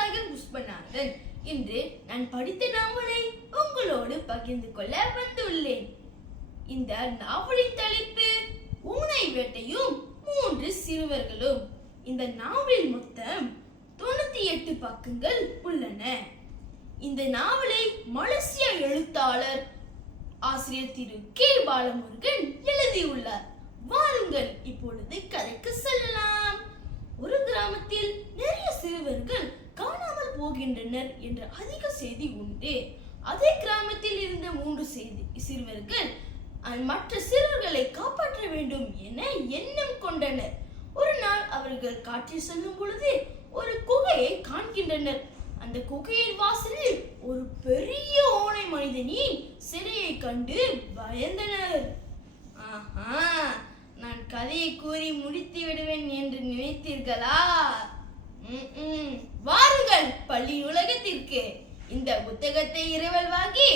நாயகன் புஷ்பநாதன். இன்று நான் படித்த நாவலை உங்களோடு பகிர்ந்து கொள்ள வந்துள்ளேன். இந்த நாவலின் தலைப்பு ஊனை வேட்டையும் 3 சிறுவர்களும். இந்த நாவலில் மொத்தம் 98 பக்கங்கள் உள்ளன. இந்த நாவலை மலேசிய எழுத்தாளர் ஆசிரியர் திரு கே பாலமுருகன் எழுதியுள்ளார். வாருங்கள் இப்பொழுது கதைக்கு செல்லலாம். ஒரு கிராமத்தில் நிறைய சிறுவர்கள் காணாமல் போகின்றனர் என்ற அதிக செய்தி உண்டு. அதே கிராமத்தில் இருந்த 3 சிறுவர்கள் மற்ற சிறுவர்களை காப்பாற்ற வேண்டும் என எண்ணம் கொண்டனர். ஒரு நாள் அவர்கள் காற்றில் செல்லும் பொழுது ஒரு குகையை காண்கின்றனர். அந்த குகையின் வாசலில் ஒரு பெரிய ஓனை மனிதனின் சிலையை கண்டு பயந்தனர். நான் கதையை கூறி முடித்து விடுவேன் என்று நினைத்தீர்களா? வாருங்கள் பள்ளி உலகத்திற்கு. இந்த புத்தகத்தை இரவல் வாங்கி